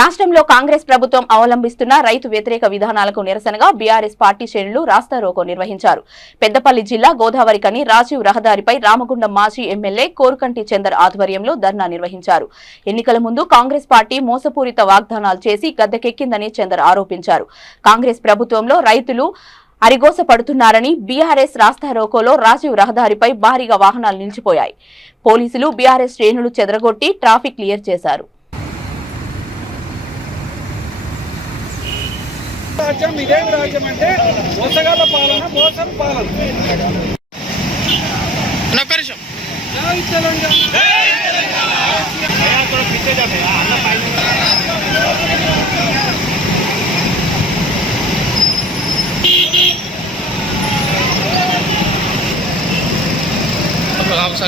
రాష్ట్రంలో కాంగ్రెస్ ప్రభుత్వం అవలంబిస్తున్న రైతు వ్యతిరేక విధానాలకు నిరసనగా బీఆర్ఎస్ పార్టీ శ్రేణులు రాస్తారోకో నిర్వహించారు. పెద్దపల్లి జిల్లా గోదావరికని రాజీవ్ రహదారిపై రామగుండం మాజీ ఎమ్మెల్యే కోరుకంటి చందర్ ఆధ్వర్యంలో ధర్నా నిర్వహించారు. ఎన్నికల ముందు కాంగ్రెస్ పార్టీ మోసపూరిత వాగ్దానాలు చేసి గద్దెకెక్కిందని చందర్ ఆరోపించారు. కాంగ్రెస్ ప్రభుత్వంలో రైతులు అరిగోస పడుతున్నారని బీఆర్ఎస్ రాస్తారోకోలో రాజీవ్ రహదారిపై భారీగా వాహనాలు నిలిచిపోయాయి. పోలీసులు బీఆర్ఎస్ శ్రేణులు చెదరగొట్టి ట్రాఫిక్ క్లియర్ చేశారు. రాజ్యం ఇదేమి రాజ్యం అంటే మోసగాళ్ళ పాలన, మోసం పాలన. జై తెలంగాణ.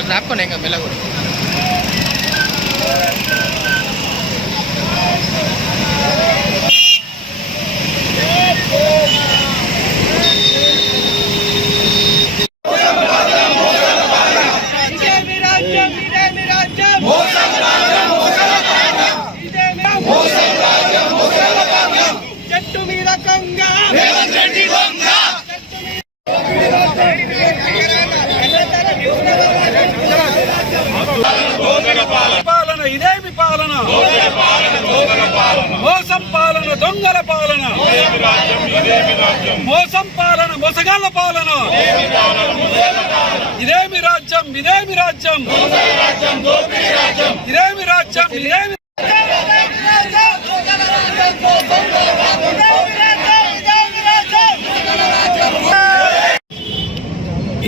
रैप करेंगे मेला को పాలన ఇదేమి పాలన, మోసం పాలన, దొంగల పాలన, మోసం పాలన, మోసగాళ్ళ పాలన. ఇదేమి రాజ్యం, ఇదేమి రాజ్యం, ఇదేమి రాజ్యం, ఇదేమి.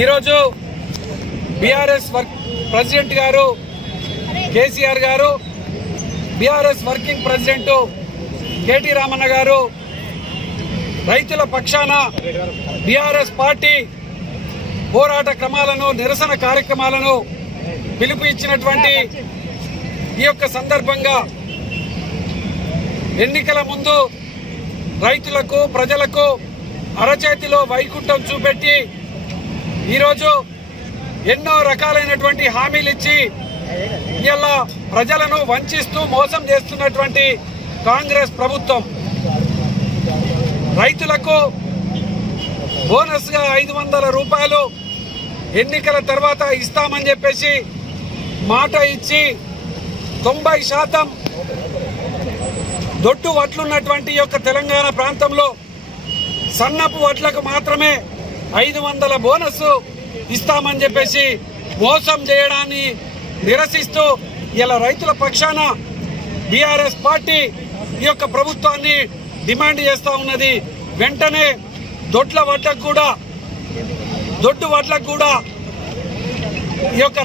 ఈరోజు బీఆర్ఎస్ ప్రెసిడెంట్ గారు కేసీఆర్ గారు, BRS working president KT Ramanna గారు రైతుల పక్షాన బీఆర్ఎస్ పార్టీ పోరాట క్రమాలను, నిరసన కార్యక్రమాలను పిలుపు ఇచ్చినటువంటి ఈ యొక్క సందర్భంగా ఎన్నికల ముందు రైతులకు, ప్రజలకు అరచేతిలో వైకుంఠం చూపెట్టి ఈరోజు ఎన్నో రకాలైనటువంటి హామీలు ఇచ్చి ఇలా ప్రజలను వంచిస్తూ మోసం చేస్తున్నటువంటి కాంగ్రెస్ ప్రభుత్వం రైతులకు బోనస్గా 500 రూపాయలు ఎన్నికల తర్వాత ఇస్తామని చెప్పేసి మాట ఇచ్చి 90% దొడ్డు వడ్లున్నటువంటి యొక్క తెలంగాణ ప్రాంతంలో సన్నపు వడ్లకు మాత్రమే 500 బోనస్ ఇస్తామని చెప్పేసి మోసం చేయడాన్ని నిరసిస్తూ ఇలా రైతుల పక్షాన బీఆర్ఎస్ పార్టీ ఈ యొక్క ప్రభుత్వాన్ని డిమాండ్ చేస్తా ఉన్నది. వెంటనే దొడ్డు వడ్లకు కూడా ఈ యొక్క